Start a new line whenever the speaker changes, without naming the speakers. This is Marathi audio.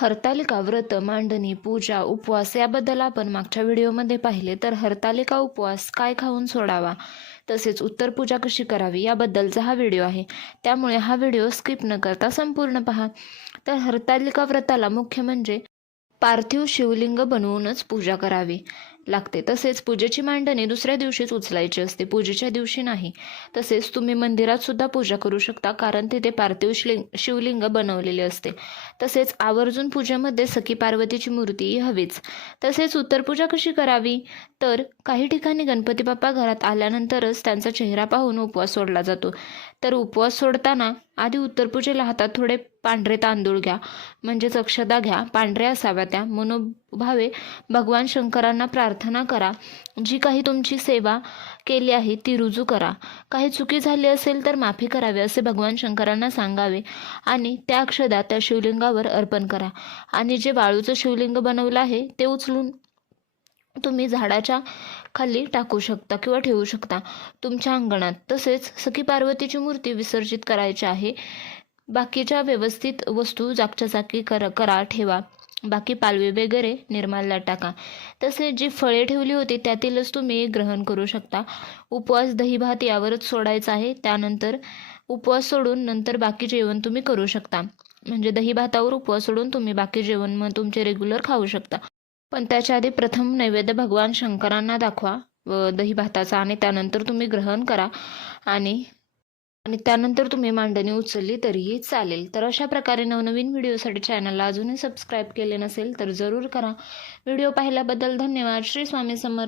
हरतालिका व्रत मांडणी पूजा उपवास याबद्दल आपण मागच्या व्हिडिओमध्ये पाहिले. तर हरतालिका उपवास काय खाऊन सोडावा? तसेच उत्तर पूजा कशी करावी याबद्दलचा हा व्हिडिओ आहे. त्यामुळे हा व्हिडिओ स्किप न करता संपूर्ण पहा. तर हरतालिका व्रताला मुख्य म्हणजे पार्थिव शिवलिंग बनवूनच पूजा करावी. लागते. तसेच पूजेची मांडणी दुसऱ्या दिवशीच उचलायची असते. पूजेच्या दिवशी नाही. तसेच तुम्ही मंदिरात सुद्धा पूजा करू शकता कारण तिथे पार्थिव शिलिंग शिवलिंग बनवलेले असते. तसेच आवर्जून पूजेमध्ये सखी पार्वतीची मूर्ती हवीच. तसेच उत्तरपूजा कशी करावी? तर काही ठिकाणी गणपती बाप्पा घरात आल्यानंतरच त्यांचा चेहरा पाहून उपवास सोडला जातो. तर उपवास सोडताना आधी उत्तरपूजेला हातात थोडे पांढरे तांदूळ घ्या. म्हणजेच अक्षदा घ्या. पांढऱ्या असाव्या त्या. मनोभावे भगवान शंकरांना प्रार्थना प्रार्थना करा. जी काही तुमची सेवा केली आहे ती रुजू करा. काही चुकी झाली असेल तर माफी करावी असे भगवान शंकरांना सांगावे आणि त्या अक्षदा त्या शिवलिंगावर अर्पण करा. आणि जे वाळूचं शिवलिंग बनवलं आहे ते उचलून तुम्ही झाडाच्या खाली टाकू शकता किंवा ठेवू शकता. तुमच्या अंगणात तसेच सखी पार्वतीची मूर्ती विसर्जित करायची आहे. बाकीच्या व्यवस्थित वस्तू जागच्या जागी कर करा ठेवा. बाकी पालवी वगैरे निर्मालला टाका. तसेच जी फळे ठेवली होती त्यातीलच तुम्ही ग्रहण करू शकता. उपवास दही भात यावरच सोडायचा आहे. त्यानंतर उपवास सोडून नंतर बाकी जेवण तुम्ही करू शकता. म्हणजे दही भातावर उपवास सोडून तुम्ही बाकी जेवण मग तुमचे रेग्युलर खाऊ शकता. पण त्याच्या आधी प्रथम नैवेद्य भगवान शंकरांना दाखवा व दही भाताचा आणि त्यानंतर तुम्ही ग्रहण करा. आणि आणि त्यानंतर तुम्ही मांडणी उचलली तरीही चालेल. तर अशा प्रकारे नवनवीन व्हिडिओसाठी चॅनलला अजूनही सबस्क्राईब केले नसेल तर जरूर करा. व्हिडिओ पाहिल्याबद्दल धन्यवाद. श्री स्वामी समर्थ